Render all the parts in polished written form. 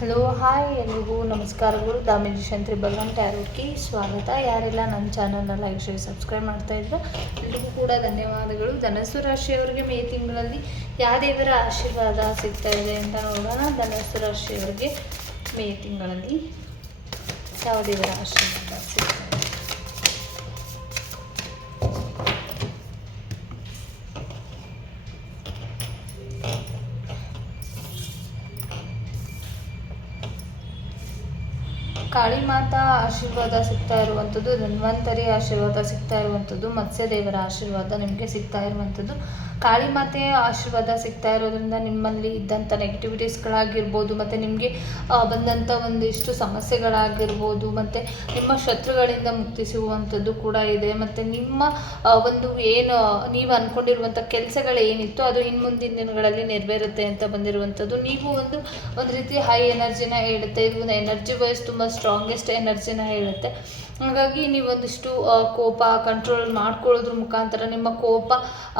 Hello hi ಎಲ್ರಿಗೂ ನಮಸ್ಕಾರಗಳು. The musician ತ್ರಿಬಲನ್ ಟ್ಯಾರೋಟ್ಗೆ ಸ್ವಾಗತ. ಯಾರೆಲ್ಲ ನನ್ನ ಚಾನಲ್ನ ಲೈಕ್ ಶೇರ್ ಸಬ್ಸ್ಕ್ರೈಬ್ ಮಾಡ್ತಾ ಇದ್ರು ಎಲ್ರಿಗೂ ಕೂಡ ಧನ್ಯವಾದಗಳು. ಧನಸ್ಸು ರಾಶಿಯವರಿಗೆ ಮೇ ತಿಂಗಳಲ್ಲಿ ಯಾವ ದೇವರ ಆಶೀರ್ವಾದ ಸಿಗ್ತಾ ಇದೆ ಅಂತ ನೋಡೋಣ. ಧನಸ್ಸು ರಾಶಿಯವರಿಗೆ ಮೇ ತಿಂಗಳಲ್ಲಿ ಯಾವ ದೇವರ ಆಶೀರ್ವಾದ ಸಿಗ್ತಾ ಇದೆ. ಕಾಳಿ ಮಾತಾ ಆಶೀರ್ವಾದ ಸಿಗ್ತಾ ಇರುವಂಥದ್ದು, ಧನ್ವಂತರಿ ಆಶೀರ್ವಾದ ಸಿಗ್ತಾ ಇರುವಂಥದ್ದು, ಮತ್ಸ್ಯದೇವರ ಆಶೀರ್ವಾದ ನಿಮಗೆ ಸಿಗ್ತಾ ಇರುವಂಥದ್ದು. ಕಾಳಿ ಮಾತೆಯ ಆಶೀರ್ವಾದ ಸಿಗ್ತಾ ಇರೋದ್ರಿಂದ ನಿಮ್ಮಲ್ಲಿ ಇದ್ದಂಥ ನೆಗೆಟಿವಿಟೀಸ್ಗಳಾಗಿರ್ಬೋದು, ಮತ್ತು ನಿಮಗೆ ಬಂದಂಥ ಒಂದಿಷ್ಟು ಸಮಸ್ಯೆಗಳಾಗಿರ್ಬೋದು, ಮತ್ತು ನಿಮ್ಮ ಶತ್ರುಗಳಿಂದ ಮುಕ್ತಿ ಸಿಗುವಂಥದ್ದು ಕೂಡ ಇದೆ. ಮತ್ತು ನಿಮ್ಮ ಒಂದು ಏನು ನೀವು ಅಂದ್ಕೊಂಡಿರುವಂಥ ಕೆಲಸಗಳೇನಿತ್ತು ಅದು ಇನ್ನು ಮುಂದಿನ ದಿನಗಳಲ್ಲಿ ನೆರವೇರುತ್ತೆ ಅಂತ ಬಂದಿರುವಂಥದ್ದು. ನೀವು ಒಂದು ರೀತಿ ಹೈ ಎನರ್ಜಿನ ಹೇಳುತ್ತೆ. ಇದು ಒಂದು ಎನರ್ಜಿ ವೈಸ್ ತುಂಬ ಸ್ಟ್ರಾಂಗೆಸ್ಟ್ ಎನರ್ಜಿನ ಹೇಳುತ್ತೆ. ಹಾಗಾಗಿ ನೀವೊಂದಿಷ್ಟು ಕೋಪ ಕಂಟ್ರೋಲ್ ಮಾಡ್ಕೊಳ್ಳೋದ್ರ ಮುಖಾಂತರ ನಿಮ್ಮ ಕೋಪ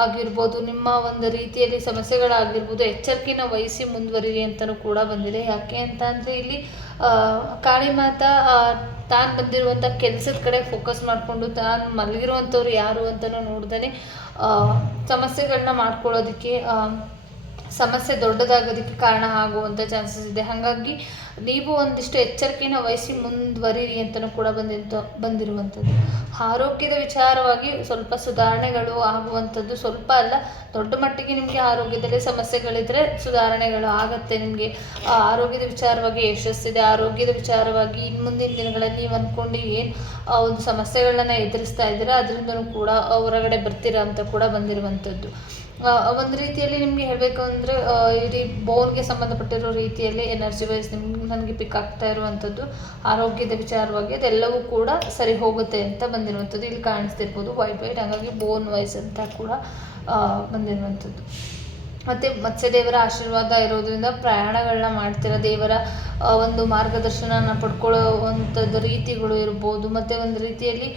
ಆಗಿರ್ಬೋದು, ನಿಮ್ಮ ಒಂದು ರೀತಿಯಲ್ಲಿ ಸಮಸ್ಯೆಗಳಾಗಿರ್ಬೋದು, ಎಚ್ಚರಿಕೆನ ವಹಿಸಿ ಮುಂದುವರಿರಿ ಅಂತಲೂ ಕೂಡ ಬಂದಿದೆ. ಯಾಕೆ ಅಂತ ಅಂದರೆ ಇಲ್ಲಿ ಕಾಳಿ ಮಾತಾ ತಾನು ಬಂದಿರುವಂಥ ಕೆಲಸದ ಕಡೆ ಫೋಕಸ್ ಮಾಡಿಕೊಂಡು ತಾನು ಮಲಗಿರುವಂಥವ್ರು ಯಾರು ಅಂತಲೂ ನೋಡ್ದೇ ಸಮಸ್ಯೆಗಳನ್ನ ಮಾಡ್ಕೊಳ್ಳೋದಕ್ಕೆ ಸಮಸ್ಯೆ ದೊಡ್ಡದಾಗೋದಕ್ಕೆ ಕಾರಣ ಆಗುವಂಥ ಚಾನ್ಸಸ್ ಇದೆ. ಹಾಗಾಗಿ ನೀವು ಒಂದಿಷ್ಟು ಎಚ್ಚರಿಕೆನ ವಹಿಸಿ ಮುಂದುವರಿರಿ ಅಂತಲೂ ಕೂಡ ಬಂದಿರುವಂಥದ್ದು. ಆರೋಗ್ಯದ ವಿಚಾರವಾಗಿ ಸ್ವಲ್ಪ ಸುಧಾರಣೆಗಳು ಆಗುವಂಥದ್ದು, ಸ್ವಲ್ಪ ಅಲ್ಲ ದೊಡ್ಡ ಮಟ್ಟಿಗೆ ನಿಮಗೆ ಆರೋಗ್ಯದಲ್ಲಿ ಸಮಸ್ಯೆಗಳಿದ್ದರೆ ಸುಧಾರಣೆಗಳು ಆಗುತ್ತೆ. ನಿಮಗೆ ಆರೋಗ್ಯದ ವಿಚಾರವಾಗಿ ಯಶಸ್ಸಿದೆ. ಆರೋಗ್ಯದ ವಿಚಾರವಾಗಿ ಇನ್ನು ಮುಂದಿನ ದಿನಗಳಲ್ಲಿ ನೀವು ಅಂದ್ಕೊಂಡು ಏನು ಒಂದು ಸಮಸ್ಯೆಗಳನ್ನ ಎದುರಿಸ್ತಾ ಇದ್ದೀರಾ ಅದರಿಂದನೂ ಕೂಡ ಹೊರಗಡೆ ಬರ್ತೀರಾ ಅಂತ ಕೂಡ ಬಂದಿರುವಂಥದ್ದು. ಒಂದು ರೀತಿಯಲ್ಲಿ ನಿಮಗೆ ಹೇಳಬೇಕು ಅಂದರೆ ಇಡೀ ಬೋನ್ಗೆ ಸಂಬಂಧಪಟ್ಟಿರೋ ರೀತಿಯಲ್ಲಿ ಎನರ್ಜಿ ವೈಸ್ ನನಗೆ ಪಿಕ್ ಆಗ್ತಾ ಇರುವಂಥದ್ದು. ಆರೋಗ್ಯದ ವಿಚಾರವಾಗಿ ಅದೆಲ್ಲವೂ ಕೂಡ ಸರಿ ಹೋಗುತ್ತೆ ಅಂತ ಬಂದಿರುವಂಥದ್ದು. ಇಲ್ಲಿ ಕಾಣಿಸ್ತಿರ್ಬೋದು ವೈಟ್ ಹಾಗಾಗಿ ಬೋನ್ ವೈಸ್ ಅಂತ ಕೂಡ ಬಂದಿರುವಂಥದ್ದು. ಮತ್ತು ಮತ್ಸ್ಯದೇವರ ಆಶೀರ್ವಾದ ಇರೋದ್ರಿಂದ ಪ್ರಯಾಣಗಳನ್ನ ಮಾಡ್ತೀರ. ದೇವರ ಒಂದು ಮಾರ್ಗದರ್ಶನ ಪಡ್ಕೊಳ್ಳೋವಂಥದ್ದು ರೀತಿಗಳು ಇರ್ಬೋದು. ಮತ್ತು ಒಂದು ರೀತಿಯಲ್ಲಿ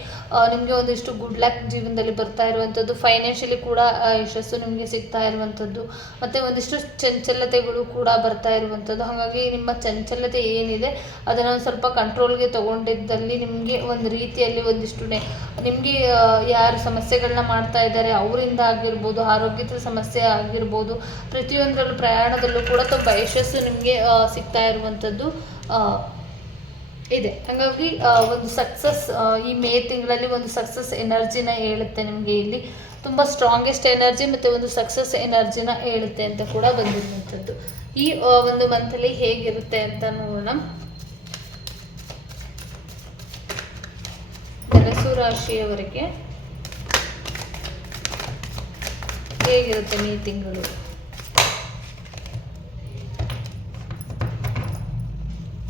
ನಿಮಗೆ ಒಂದಿಷ್ಟು ಗುಡ್ ಲಕ್ ಜೀವನದಲ್ಲಿ ಬರ್ತಾ ಇರುವಂಥದ್ದು. ಫೈನಾನ್ಷಿಯಲಿ ಕೂಡ ಯಶಸ್ಸು ನಿಮಗೆ ಸಿಗ್ತಾ ಇರುವಂಥದ್ದು. ಮತ್ತು ಒಂದಿಷ್ಟು ಚಂಚಲತೆಗಳು ಕೂಡ ಬರ್ತಾ ಇರುವಂಥದ್ದು. ಹಾಗಾಗಿ ನಿಮ್ಮ ಚಂಚಲತೆ ಏನಿದೆ ಅದನ್ನು ಸ್ವಲ್ಪ ಕಂಟ್ರೋಲ್ಗೆ ತೊಗೊಂಡಿದ್ದಲ್ಲಿ ನಿಮಗೆ ಒಂದು ರೀತಿಯಲ್ಲಿ ಒಂದಿಷ್ಟು ನಿಮಗೆ ಯಾರು ಸಮಸ್ಯೆಗಳನ್ನ ಮಾಡ್ತಾ ಇದ್ದಾರೆ ಅವರಿಂದ ಆಗಿರ್ಬೋದು, ಆರೋಗ್ಯದ ಸಮಸ್ಯೆ ಆಗಿರ್ಬೋದು, ಪ್ರತಿಯೊಂದರಲ್ಲೂ ಪ್ರಯಾಣದಲ್ಲೂ ಕೂಡ ತುಂಬ ಯಶಸ್ಸು ನಿಮಗೆ ಸಿಗ್ತಾ ಇರುವಂಥದ್ದು ಇದೆ. ಹಾಗಾಗಿ ಒಂದು ಸಕ್ಸಸ್ ಈ ಮೇ ತಿಂಗಳಲ್ಲಿ ಒಂದು ಸಕ್ಸಸ್ ಎನರ್ಜಿನ ಹೇಳುತ್ತೆ. ನಿಮಗೆ ಇಲ್ಲಿ ತುಂಬ ಸ್ಟ್ರಾಂಗೆಸ್ಟ್ ಎನರ್ಜಿ ಮತ್ತು ಒಂದು ಸಕ್ಸಸ್ ಎನರ್ಜಿನ ಹೇಳುತ್ತೆ ಅಂತ ಕೂಡ ಬಂದಿರುವಂಥದ್ದು. ಈ ಒಂದು ಮಂತಲ್ಲಿ ಹೇಗಿರುತ್ತೆ ಅಂತ ನೋಡೋಣ. ಧನಸ್ಸು ರಾಶಿಯವರಿಗೆ ಹೇಗಿರುತ್ತೆ ಮೇ ತಿಂಗಳು?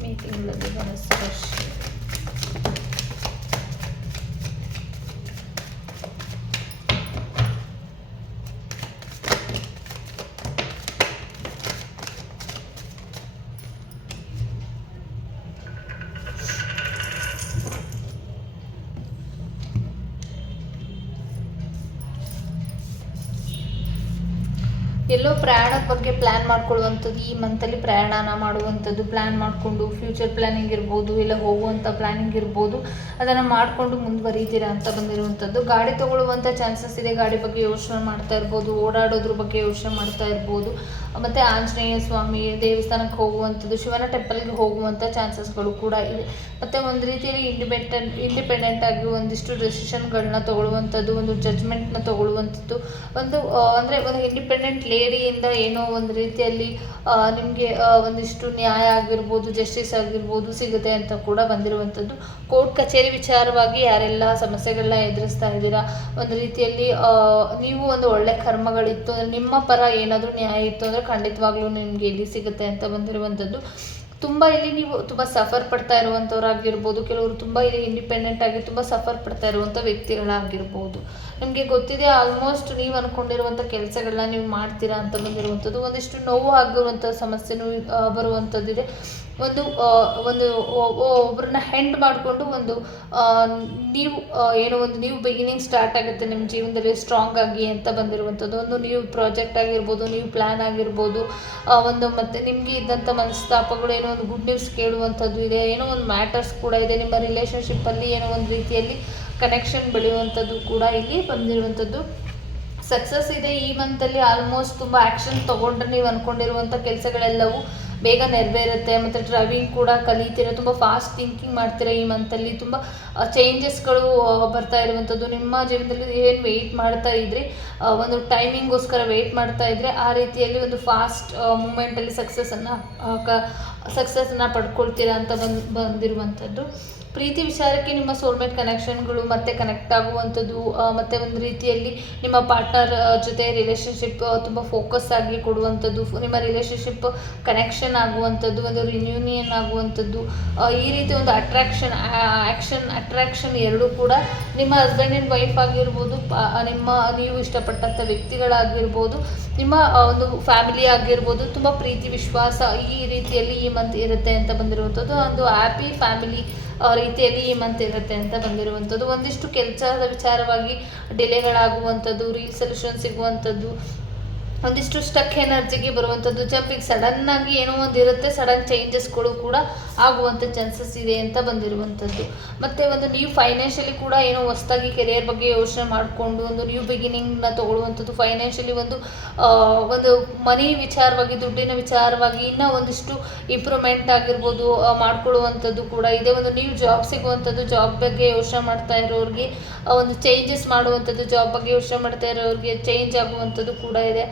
ಮೇ ತಿಂಗಳಲ್ಲಿ ಧನಸ್ಸು ರಾಶಿ ಎಲ್ಲೋ ಪ್ರಯಾಣದ ಬಗ್ಗೆ ಪ್ಲ್ಯಾನ್ ಮಾಡ್ಕೊಳ್ಳುವಂಥದ್ದು, ಈ ಮಂತಲ್ಲಿ ಪ್ರಯಾಣನ ಮಾಡುವಂಥದ್ದು ಪ್ಲ್ಯಾನ್ ಮಾಡಿಕೊಂಡು ಫ್ಯೂಚರ್ ಪ್ಲ್ಯಾನಿಂಗ್ ಇರ್ಬೋದು, ಇಲ್ಲ ಹೋಗುವಂಥ ಪ್ಲ್ಯಾನಿಂಗ್ ಇರ್ಬೋದು, ಅದನ್ನು ಮಾಡಿಕೊಂಡು ಮುಂದುವರಿತೀರಾ ಅಂತ ಬಂದಿರುವಂಥದ್ದು. ಗಾಡಿ ತೊಗೊಳ್ಳುವಂಥ ಚಾನ್ಸಸ್ ಇದೆ. ಗಾಡಿ ಬಗ್ಗೆ ಯೋಚನೆ ಮಾಡ್ತಾ ಇರ್ಬೋದು, ಓಡಾಡೋದ್ರ ಬಗ್ಗೆ ಯೋಚನೆ ಮಾಡ್ತಾ ಇರ್ಬೋದು. ಮತ್ತು ಆಂಜನೇಯ ಸ್ವಾಮಿ ದೇವಸ್ಥಾನಕ್ಕೆ ಹೋಗುವಂಥದ್ದು, ಶಿವನ ಟೆಂಪಲ್ಗೆ ಹೋಗುವಂಥ ಚಾನ್ಸಸ್ಗಳು ಕೂಡ ಇದೆ. ಮತ್ತು ಒಂದು ರೀತಿಯಲ್ಲಿ ಇಂಡಿಪೆಂಡೆಂಟ್ ಆಗಿ ಒಂದಿಷ್ಟು ಡಿಸಿಷನ್ಗಳನ್ನ ತೊಗೊಳ್ಳುವಂಥದ್ದು, ಒಂದು ಜಡ್ಜ್ಮೆಂಟ್ನ ತೊಗೊಳ್ಳುವಂಥದ್ದು, ಅಂದರೆ ಒಂದು ಇಂಡಿಪೆಂಡೆಂಟ್ ಲೇಡಿಯಿಂದ ಏನೋ ಒಂದು ರೀತಿಯಲ್ಲಿ ನಿಮಗೆ ಒಂದಿಷ್ಟು ನ್ಯಾಯ ಆಗಿರ್ಬೋದು, ಜಸ್ಟಿಸ್ ಆಗಿರ್ಬೋದು ಸಿಗುತ್ತೆ ಅಂತ ಕೂಡ ಬಂದಿರುವಂಥದ್ದು. ಕೋರ್ಟ್ ಕಚೇರಿ ವಿಚಾರವಾಗಿ ಯಾರೆಲ್ಲ ಸಮಸ್ಯೆಗಳನ್ನ ಎದುರಿಸ್ತಾ ಇದ್ದೀರಾ, ಒಂದು ರೀತಿಯಲ್ಲಿ ನೀವು ಒಂದು ಒಳ್ಳೆ ಕರ್ಮಗಳಿತ್ತು ಅಂದರೆ ನಿಮ್ಮ ಪರ ಏನಾದರೂ ನ್ಯಾಯ ಇತ್ತು ಅಂದರೆ ಖಂಡಿತವಾಗ್ಲೂ ನಿಮಗೆ ಇಲ್ಲಿ ಸಿಗುತ್ತೆ ಅಂತ ಬಂದಿರುವಂಥದ್ದು. ತುಂಬ ಇಲ್ಲಿ ನೀವು ತುಂಬ ಸಫರ್ ಪಡ್ತಾ ಇರುವಂಥವ್ರಾಗಿರ್ಬೋದು, ಕೆಲವರು ತುಂಬ ಇಲ್ಲಿ ಇಂಡಿಪೆಂಡೆಂಟ್ ಆಗಿ ತುಂಬ ಸಫರ್ ಪಡ್ತಾ ಇರುವಂಥ ವ್ಯಕ್ತಿಗಳಾಗಿರ್ಬೋದು. ನಿಮಗೆ ಗೊತ್ತಿದೆ ಆಲ್ಮೋಸ್ಟ್ ನೀವು ಅಂದ್ಕೊಂಡಿರುವಂಥ ಕೆಲಸಗಳನ್ನ ನೀವು ಮಾಡ್ತೀರಾ ಅಂತ ಬಂದಿರುವಂಥದ್ದು. ಒಂದಿಷ್ಟು ನೋವು ಆಗಿರುವಂಥ ಸಮಸ್ಯೆನೂ ಬರುವಂಥದ್ದಿದೆ. ಒಬ್ಬರನ್ನ ಹೆಂಡ್ ಮಾಡಿಕೊಂಡು ನೀವು ಏನೋ ಒಂದು ನ್ಯೂ ಬಿಗಿನಿಂಗ್ ಸ್ಟಾರ್ಟ್ ಆಗುತ್ತೆ ನಿಮ್ಮ ಜೀವನದಲ್ಲಿ ಸ್ಟ್ರಾಂಗ್ ಆಗಿ ಅಂತ ಬಂದಿರುವಂಥದ್ದು. ಒಂದು ನ್ಯೂ ಪ್ರಾಜೆಕ್ಟ್ ಆಗಿರ್ಬೋದು, ನ್ಯೂ ಪ್ಲ್ಯಾನ್ ಆಗಿರ್ಬೋದು, ಮತ್ತು ನಿಮಗೆ ಇದ್ದಂಥ ಮನಸ್ತಾಪಗಳು ಏನೋ ಒಂದು ಗುಡ್ ನ್ಯೂಸ್ ಕೇಳುವಂಥದ್ದು ಇದೆ, ಏನೋ ಒಂದು ಮ್ಯಾಟರ್ಸ್ ಕೂಡ ಇದೆ, ನಿಮ್ಮ ರಿಲೇಷನ್ಶಿಪ್ಪಲ್ಲಿ ಏನೋ ಒಂದು ರೀತಿಯಲ್ಲಿ ಕನೆಕ್ಷನ್ ಬೆಳೆಯುವಂಥದ್ದು ಕೂಡ ಇಲ್ಲಿ ಬಂದಿರುವಂಥದ್ದು. ಸಕ್ಸಸ್ ಇದೆ ಈ ಮಂತಲ್ಲಿ. ಆಲ್ಮೋಸ್ಟ್ ತುಂಬ ಆ್ಯಕ್ಷನ್ ತೊಗೊಂಡ್ರೆ ನೀವು ಅಂದ್ಕೊಂಡಿರುವಂಥ ಕೆಲಸಗಳೆಲ್ಲವೂ ಬೇಗ ನೆರವೇರುತ್ತೆ. ಮತ್ತು ಡ್ರೈವಿಂಗ್ ಕೂಡ ಕಲಿತೀರ, ತುಂಬ ಫಾಸ್ಟ್ ಥಿಂಕಿಂಗ್ ಮಾಡ್ತೀರ ಈ ಮಂತಲ್ಲಿ. ತುಂಬ ಚೇಂಜಸ್ಗಳು ಬರ್ತಾ ಇರುವಂಥದ್ದು. ನಿಮ್ಮ ಜೀವನದಲ್ಲಿ ಏನು ವೆಯ್ಟ್ ಮಾಡ್ತಾ ಇದ್ರಿ, ಒಂದು ಟೈಮಿಂಗೋಸ್ಕರ ವೆಯ್ಟ್ ಮಾಡ್ತಾ ಇದ್ರೆ ಆ ರೀತಿಯಲ್ಲಿ ಒಂದು ಫಾಸ್ಟ್ ಮೂಮೆಂಟಲ್ಲಿ ಸಕ್ಸಸ್ಸನ್ನು ಪಡ್ಕೊಳ್ತೀರಾ ಅಂತ ಬಂದಿರುವಂಥದ್ದು. ಪ್ರೀತಿ ವಿಚಾರಕ್ಕೆ ನಿಮ್ಮ ಸೋಲ್ಮೇಟ್ ಕನೆಕ್ಷನ್ಗಳು ಮತ್ತೆ ಕನೆಕ್ಟ್ ಆಗುವಂಥದ್ದು, ಮತ್ತು ಒಂದು ರೀತಿಯಲ್ಲಿ ನಿಮ್ಮ ಪಾರ್ಟ್ನರ್ ಜೊತೆ ರಿಲೇಷನ್ಶಿಪ್ ತುಂಬ ಫೋಕಸ್ ಆಗಿ ಕೊಡುವಂಥದ್ದು, ನಿಮ್ಮ ರಿಲೇಷನ್ಶಿಪ್ ಕನೆಕ್ಷನ್ ಆಗುವಂಥದ್ದು, ಒಂದು ರಿನ್ಯೂನಿಯನ್ ಆಗುವಂಥದ್ದು, ಈ ರೀತಿ ಒಂದು ಅಟ್ರಾಕ್ಷನ್ ಎರಡೂ ಕೂಡ ನಿಮ್ಮ ಹಸ್ಬೆಂಡ್ ಆ್ಯಂಡ್ ವೈಫ್ ಆಗಿರ್ಬೋದು, ನೀವು ಇಷ್ಟಪಟ್ಟಂಥ ವ್ಯಕ್ತಿಗಳಾಗಿರ್ಬೋದು, ನಿಮ್ಮ ಒಂದು ಫ್ಯಾಮಿಲಿ ಆಗಿರ್ಬೋದು, ತುಂಬ ಪ್ರೀತಿ ವಿಶ್ವಾಸ ಈ ರೀತಿಯಲ್ಲಿ ಈ ಮಂತ್ ಇರುತ್ತೆ ಅಂತ ಬಂದಿರುವಂಥದ್ದು. ಒಂದು ಹ್ಯಾಪಿ ಫ್ಯಾಮಿಲಿ ರೀತಿಯಲ್ಲಿ ಈ ಮಂತ್ ಇರುತ್ತೆ ಅಂತ ಬಂದಿರುವಂಥದ್ದು. ಒಂದಿಷ್ಟು ಕೆಲಸದ ವಿಚಾರವಾಗಿ ಡಿಲೇಗಳಾಗುವಂಥದ್ದು, ರೀಸೊಲ್ಯೂಷನ್ ಸಿಗುವಂಥದ್ದು, ಒಂದಿಷ್ಟು ಸ್ಟಕ್ ಎನರ್ಜಿಗೆ ಬರುವಂಥದ್ದು, ಜಂಪಿಂಗ್ ಸಡನ್ನಾಗಿ ಏನೋ ಒಂದು ಇರುತ್ತೆ, ಸಡನ್ ಚೇಂಜಸ್ಗಳು ಕೂಡ ಆಗುವಂಥ ಚಾನ್ಸಸ್ ಇದೆ ಅಂತ ಬಂದಿರುವಂಥದ್ದು. ಮತ್ತು ಒಂದು ನೀವು ಫೈನಾನ್ಷಿಯಲಿ ಕೂಡ ಏನೋ ಹೊಸದಾಗಿ ಕೆರಿಯರ್ ಬಗ್ಗೆ ಯೋಚನೆ ಮಾಡಿಕೊಂಡು ಒಂದು ನ್ಯೂ ಬಿಗಿನಿಂಗ್ನ ತೊಗೊಳ್ಳುವಂಥದ್ದು, ಫೈನಾನ್ಷಿಯಲಿ ಒಂದು ಮನಿ ವಿಚಾರವಾಗಿ, ದುಡ್ಡಿನ ವಿಚಾರವಾಗಿ ಇನ್ನೂ ಒಂದಿಷ್ಟು ಇಂಪ್ರೂವ್ಮೆಂಟ್ ಆಗಿರ್ಬೋದು ಮಾಡ್ಕೊಳ್ಳುವಂಥದ್ದು ಕೂಡ ಇದೆ. ಒಂದು ನ್ಯೂ ಜಾಬ್ ಸಿಗುವಂಥದ್ದು, ಜಾಬ್ ಬಗ್ಗೆ ಯೋಚನೆ ಮಾಡ್ತಾ ಇರೋರಿಗೆ ಒಂದು ಚೇಂಜಸ್ ಮಾಡುವಂಥದ್ದು, ಜಾಬ್ ಬಗ್ಗೆ ಯೋಚನೆ ಮಾಡ್ತಾ ಇರೋರಿಗೆ ಚೇಂಜ್ ಆಗುವಂಥದ್ದು ಕೂಡ ಇದೆ.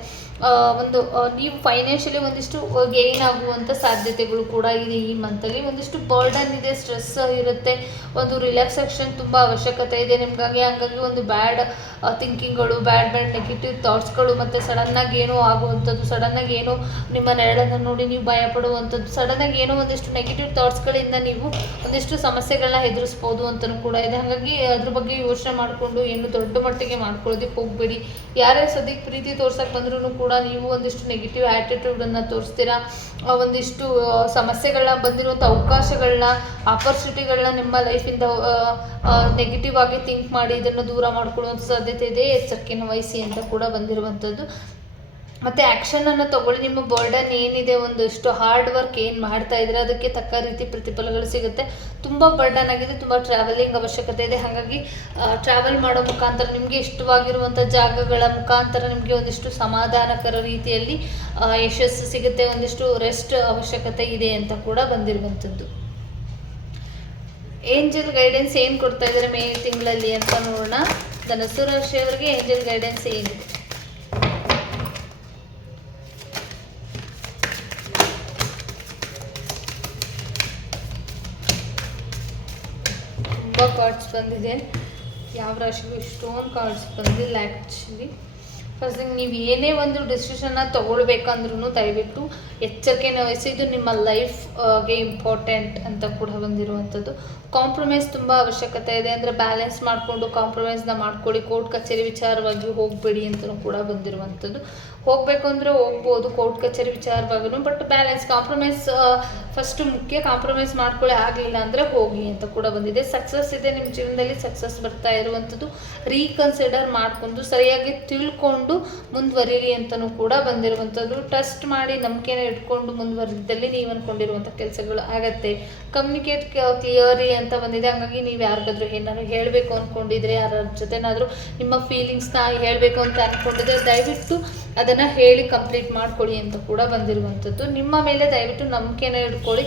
ನೀವು ಫೈನಾನ್ಷಿಯಲಿ ಒಂದಿಷ್ಟು ಗೇನ್ ಆಗುವಂಥ ಸಾಧ್ಯತೆಗಳು ಕೂಡ ಇದೆ ಈ ಮಂತಲ್ಲಿ. ಒಂದಿಷ್ಟು ಬರ್ಡನ್ ಇದೆ, ಸ್ಟ್ರೆಸ್ ಇರುತ್ತೆ, ಒಂದು ರಿಲ್ಯಾಕ್ಸೇಷನ್ ತುಂಬ ಅವಶ್ಯಕತೆ ಇದೆ ನಿಮಗಾಗಿ. ಹಂಗಾಗಿ ಒಂದು ಬ್ಯಾಡ್ ಥಿಂಕಿಂಗ್ಗಳು, ಬ್ಯಾಡ್ ನೆಗೆಟಿವ್ ಥಾಟ್ಸ್ಗಳು, ಮತ್ತು ಸಡನ್ನಾಗಿ ಏನೋ ಆಗುವಂಥದ್ದು, ಸಡನ್ನಾಗಿ ಏನೋ ನಿಮ್ಮ ನೆರಳನ್ನು ನೋಡಿ ನೀವು ಭಯ ಪಡುವಂಥದ್ದು, ಸಡನ್ನಾಗಿ ಏನೋ ಒಂದಿಷ್ಟು ನೆಗೆಟಿವ್ ಥಾಟ್ಸ್ಗಳಿಂದ ನೀವು ಒಂದಿಷ್ಟು ಸಮಸ್ಯೆಗಳನ್ನ ಎದುರಿಸ್ಬೋದು ಅಂತಲೂ ಕೂಡ ಇದೆ. ಹಾಗಾಗಿ ಅದ್ರ ಬಗ್ಗೆ ಯೋಚನೆ ಮಾಡಿಕೊಂಡು ಏನು ದೊಡ್ಡ ಮಟ್ಟಿಗೆ ಮಾಡ್ಕೊಳ್ಳೋದಕ್ಕೆ ಹೋಗಬೇಡಿ. ಯಾರೇ ಸದ್ಯಕ್ಕೆ ಪ್ರೀತಿ ತೋರ್ಸಕ್ಕೆ ಬಂದ್ರೂ ಕೂಡ ನೀವು ಒಂದಿಷ್ಟು ನೆಗೆಟಿವ್ ಆ್ಯಟಿಟ್ಯೂಡನ್ನು ತೋರಿಸ್ತೀರಾ. ಒಂದಿಷ್ಟು ಸಮಸ್ಯೆಗಳನ್ನ, ಬಂದಿರುವಂಥ ಅವಕಾಶಗಳನ್ನ, ಆಪರ್ಚುನಿಟಿಗಳನ್ನ ನಿಮ್ಮ ಲೈಫಿಂದ ನೆಗೆಟಿವ್ ಆಗಿ ಥಿಂಕ್ ಮಾಡಿ ಇದನ್ನು ದೂರ ಮಾಡ್ಕೊಳ್ಳುವಂಥ ಸಾಧ್ಯತೆ ಇದೆ. ಎಚ್ಚರಿಕೆಯನ್ನು ವಹಿಸಿ ಅಂತ ಕೂಡ ಬಂದಿರುವಂಥದ್ದು. ಮತ್ತು ಆ್ಯಕ್ಷನನ್ನು ತೊಗೊಳ್ಳಿ. ನಿಮ್ಮ ಬರ್ಡನ್ ಏನಿದೆ, ಒಂದಷ್ಟು ಹಾರ್ಡ್ ವರ್ಕ್ ಏನು ಮಾಡ್ತಾ ಇದ್ರೆ ಅದಕ್ಕೆ ತಕ್ಕ ರೀತಿ ಪ್ರತಿಫಲಗಳು ಸಿಗುತ್ತೆ. ತುಂಬ ಬರ್ಡನ್ ಆಗಿದೆ, ತುಂಬ ಟ್ರಾವೆಲಿಂಗ್ ಅವಶ್ಯಕತೆ ಇದೆ. ಹಾಗಾಗಿ ಟ್ರಾವೆಲ್ ಮಾಡೋ ಮುಖಾಂತರ ನಿಮಗೆ ಇಷ್ಟವಾಗಿರುವಂಥ ಜಾಗಗಳ ಮುಖಾಂತರ ನಿಮಗೆ ಒಂದಿಷ್ಟು ಸಮಾಧಾನಕರ ರೀತಿಯಲ್ಲಿ ಯಶಸ್ಸು ಸಿಗುತ್ತೆ. ಒಂದಿಷ್ಟು ರೆಸ್ಟ್ ಅವಶ್ಯಕತೆ ಇದೆ ಅಂತ ಕೂಡ ಬಂದಿರುವಂಥದ್ದು. ಏಂಜಲ್ ಗೈಡೆನ್ಸ್ ಏನು ಕೊಡ್ತಾ ಇದ್ದಾರೆ ಮೇ ತಿಂಗಳಲ್ಲಿ ಅಂತ ನೋಡೋಣ. ಧನಸ್ಸು ರಾಶಿಯವರಿಗೆ ಏಂಜಲ್ ಗೈಡೆನ್ಸ್ ಏನಿದೆ? ತುಂಬ ಕಾರ್ಡ್ಸ್ ಬಂದಿದೆ. ಯಾವ ರಾಶಿಗೂ ಇಷ್ಟೊಂದು ಕಾರ್ಡ್ಸ್ ಬಂದಿಲ್ಲ ಆ್ಯಕ್ಚುಲಿ. ಫಸ್ಟ್ ನೀವು ಏನೇ ಒಂದು ಡಿಸಿಷನ್ನ ತೊಗೊಳ್ಬೇಕಂದ್ರೂ ದಯವಿಟ್ಟು ಎಚ್ಚರಿಕೆನ ವಹಿಸಿ. ಇದು ನಿಮ್ಮ ಲೈಫ್ಗೆ ಇಂಪಾರ್ಟೆಂಟ್ ಅಂತ ಕೂಡ ಬಂದಿರುವಂಥದ್ದು. ಕಾಂಪ್ರಮೈಸ್ ತುಂಬ ಅವಶ್ಯಕತೆ ಇದೆ, ಅಂದರೆ ಬ್ಯಾಲೆನ್ಸ್ ಮಾಡಿಕೊಂಡು ಕಾಂಪ್ರಮೈಸ್ನ ಮಾಡ್ಕೊಳ್ಳಿ. ಕೋರ್ಟ್ ಕಚೇರಿ ವಿಚಾರವಾಗಿ ಹೋಗಬೇಡಿ ಅಂತಲೂ ಕೂಡ ಬಂದಿರುವಂಥದ್ದು. ಹೋಗಬೇಕು ಅಂದರೆ ಹೋಗ್ಬೋದು ಕೋರ್ಟ್ ಕಚೇರಿ ವಿಚಾರವಾಗೂ, ಬಟ್ ಬ್ಯಾಲೆನ್ಸ್, ಕಾಂಪ್ರಮೈಸ್ ಫಸ್ಟು ಮುಖ್ಯ. ಕಾಂಪ್ರಮೈಸ್ ಮಾಡ್ಕೊಳ್ಳಿ, ಆಗಲಿಲ್ಲ ಅಂದರೆ ಹೋಗಿ ಅಂತ ಕೂಡ ಬಂದಿದೆ. ಸಕ್ಸಸ್ ಇದೆ ನಿಮ್ಮ ಜೀವನದಲ್ಲಿ, ಸಕ್ಸಸ್ ಬರ್ತಾ ಇರುವಂಥದ್ದು. ರೀಕನ್ಸಿಡರ್ ಮಾಡಿಕೊಂಡು ಸರಿಯಾಗಿ ತಿಳ್ಕೊಂಡು ಮುಂದುವರಿರಿ ಅಂತಲೂ ಕೂಡ ಬಂದಿರುವಂಥದ್ದು. ಟ್ರಸ್ಟ್ ಮಾಡಿ ನಂಬಿಕೆನ ಇಟ್ಕೊಂಡು ಮುಂದುವರಿದಲ್ಲಿ ನೀವು ಅಂದ್ಕೊಂಡಿರುವಂಥ ಕೆಲಸಗಳು ಆಗತ್ತೆ. ಕಮ್ಯುನಿಕೇಟ್ ಕ್ಲಿಯರಿ ಅಂತ ಬಂದಿದೆ. ಹಾಗಾಗಿ ನೀವು ಯಾರಿಗಾದ್ರೂ ಏನಾದ್ರು ಹೇಳಬೇಕು ಅಂದ್ಕೊಂಡಿದ್ರೆ, ಯಾರ ಜೊತೆನಾದರೂ ನಿಮ್ಮ ಫೀಲಿಂಗ್ಸ್ನ ಹೇಳಬೇಕು ಅಂತ ಅಂದ್ಕೊಂಡಿದ್ರೆ ದಯವಿಟ್ಟು ಅದನ್ನು ಹೇಳಿ ಕಂಪ್ಲೀಟ್ ಮಾಡ್ಕೊಳ್ಳಿ ಅಂತ ಕೂಡ ಬಂದಿರುವಂಥದ್ದು. ನಿಮ್ಮ ಮೇಲೆ ದಯವಿಟ್ಟು ನಂಬಿಕೆನ ಇಟ್ಕೊಳ್ಳಿ.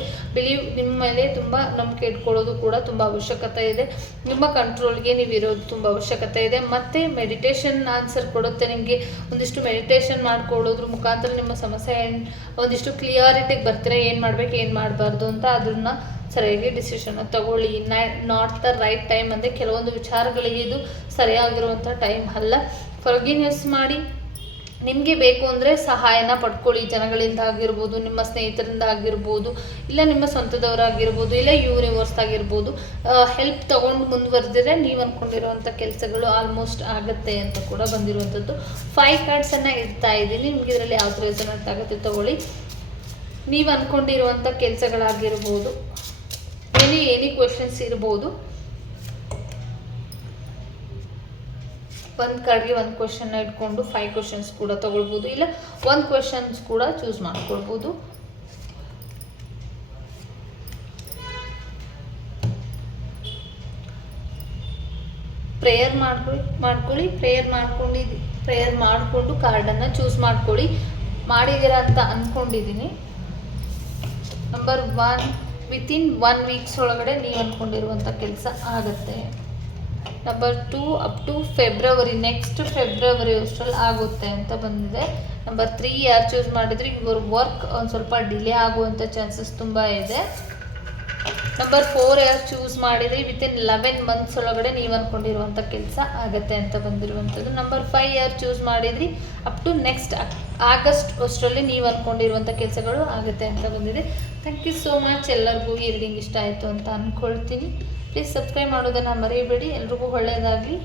ನಿಮ್ಮ ಮೇಲೆ ತುಂಬ ನಂಬಿಕೆ ಇಟ್ಕೊಳ್ಳೋದು ಕೂಡ ತುಂಬ ಅವಶ್ಯಕತೆ ಇದೆ. ನಿಮ್ಮ ಕಂಟ್ರೋಲ್ಗೆ ನೀವು ಇರೋದು ತುಂಬ ಅವಶ್ಯಕತೆ ಇದೆ. ಮತ್ತು ಮೆಡಿಟೇಷನ್ ಆನ್ಸರ್ ಕೊಡುತ್ತೆ ನಿಮಗೆ. ಒಂದಿಷ್ಟು ಮೆಡಿಟೇಷನ್ ಮಾಡ್ಕೊಳ್ಳೋದ್ರ ಮುಖಾಂತರ ನಿಮ್ಮ ಸಮಸ್ಯೆ ಒಂದಿಷ್ಟು ಕ್ಲಿಯಾರಿಟಿಗೆ ಬರ್ತೀರಾ, ಏನು ಮಾಡಬೇಕು ಏನು ಮಾಡಬಾರ್ದು ಅಂತ. ಅದನ್ನು ಸರಿಯಾಗಿ ಡಿಸಿಷನ್ನ ತಗೊಳ್ಳಿ. ನಾಟ್ ದ ರೈಟ್ ಟೈಮ್ ಅಂದರೆ ಕೆಲವೊಂದು ವಿಚಾರಗಳಿಗೆ ಇದು ಸರಿಯಾಗಿರುವಂಥ ಟೈಮ್ ಅಲ್ಲ. ಫರ್ಗಿವ್ನೆಸ್ ಮಾಡಿ. ನಿಮಗೆ ಬೇಕು ಅಂದರೆ ಸಹಾಯನ ಪಡ್ಕೊಳ್ಳಿ, ಜನಗಳಿಂದ ಆಗಿರ್ಬೋದು, ನಿಮ್ಮ ಸ್ನೇಹಿತರಿಂದ ಆಗಿರ್ಬೋದು, ಇಲ್ಲ ನಿಮ್ಮ ಸ್ವಂತದವರಾಗಿರ್ಬೋದು, ಇಲ್ಲ ಯೂನಿವರ್ಸ್ ಆಗಿರ್ಬೋದು. ಹೆಲ್ಪ್ ತೊಗೊಂಡು ಮುಂದುವರೆದಿದ್ರೆ ನೀವು ಅಂದ್ಕೊಂಡಿರುವಂಥ ಕೆಲಸಗಳು ಆಲ್ಮೋಸ್ಟ್ ಆಗುತ್ತೆ ಅಂತ ಕೂಡ ಬಂದಿರುವಂಥದ್ದು. 5 ಕಾರ್ಡ್ಸನ್ನು ಇಡ್ತಾ ಇದ್ದೀನಿ. ನಿಮ್ಗೆ ಇದರಲ್ಲಿ ಯಾವ್ದು ರೆಸೊನೇಟ್ ಆಗುತ್ತೆ ತೊಗೊಳ್ಳಿ. ನೀವು ಅಂದ್ಕೊಂಡಿರುವಂಥ ಕೆಲಸಗಳಾಗಿರ್ಬೋದು, ಏನಿ ಕ್ವೆಶನ್ಸ್ ಇರ್ಬೋದು. ಒಂದು ಕಾರ್ಡ್ಗೆ ಒಂದು ಕ್ವೆಶನ್ನ ಇಟ್ಕೊಂಡು 5 ಕ್ವೆಶನ್ಸ್ ಕೂಡ ತೊಗೊಳ್ಬೋದು, ಇಲ್ಲ 1 ಕ್ವೆಶನ್ಸ್ ಕೂಡ ಚೂಸ್ ಮಾಡ್ಕೊಳ್ಬೋದು. ಪ್ರೇಯರ್ ಮಾಡ್ಕೊಳ್ಳಿ. ಪ್ರೇಯರ್ ಮಾಡಿಕೊಂಡು ಕಾರ್ಡನ್ನು ಚೂಸ್ ಮಾಡಿದ್ದೀರಾ ಅಂತ ಅಂದ್ಕೊಂಡಿದ್ದೀನಿ. ನಂಬರ್ 1, ವಿತಿನ್ 1 ವೀಕ್ಸ್ ಒಳಗಡೆ ನೀವು ಅಂದ್ಕೊಂಡಿರುವಂಥ ಕೆಲಸ ಆಗುತ್ತೆ. Number 2, up to February, next February ಅಷ್ಟರಲ್ಲಿ ಆಗುತ್ತೆ ಅಂತ ಬಂದಿದೆ. ನಂಬರ್ 3, ಯಾರು ಚೂಸ್ ಮಾಡಿದ್ರಿ ಇವ್ರ ವರ್ಕ್ ಒಂದು ಸ್ವಲ್ಪ ಡಿಲೇ ಆಗುವಂಥ ಚಾನ್ಸಸ್ ತುಂಬ ಇದೆ. ನಂಬರ್ 4, ಯಾರು ಚೂಸ್ ಮಾಡಿದ್ರಿ ವಿತಿನ್ 11 ಮಂತ್ಸ್ ಒಳಗಡೆ ನೀವು ಅಂದ್ಕೊಂಡಿರುವಂಥ ಕೆಲಸ ಆಗುತ್ತೆ ಅಂತ ಬಂದಿರುವಂಥದ್ದು. ನಂಬರ್ 5, ಯಾರು ಚೂಸ್ ಮಾಡಿದ್ರಿ ಅಪ್ ಟು ನೆಕ್ಸ್ಟ್ ಆಗಸ್ಟ್ ಅಷ್ಟರಲ್ಲಿ ನೀವು ಅಂದ್ಕೊಂಡಿರುವಂಥ ಕೆಲಸಗಳು ಆಗುತ್ತೆ ಅಂತ ಬಂದಿದೆ. Thank you so much. ಎಲ್ಲರಿಗೂ ಈ ರೀಡಿಂಗ್ ಇಷ್ಟ ಆಯಿತು ಅಂತ ಅಂದ್ಕೊಳ್ತೀನಿ. ಪ್ಲೀಸ್ ಸಬ್ಸ್ಕ್ರೈಬ್ ಮಾಡೋದನ್ನು ಮರೆಯಬೇಡಿ. ಎಲ್ರಿಗೂ ಒಳ್ಳೆಯದಾಗಲಿ.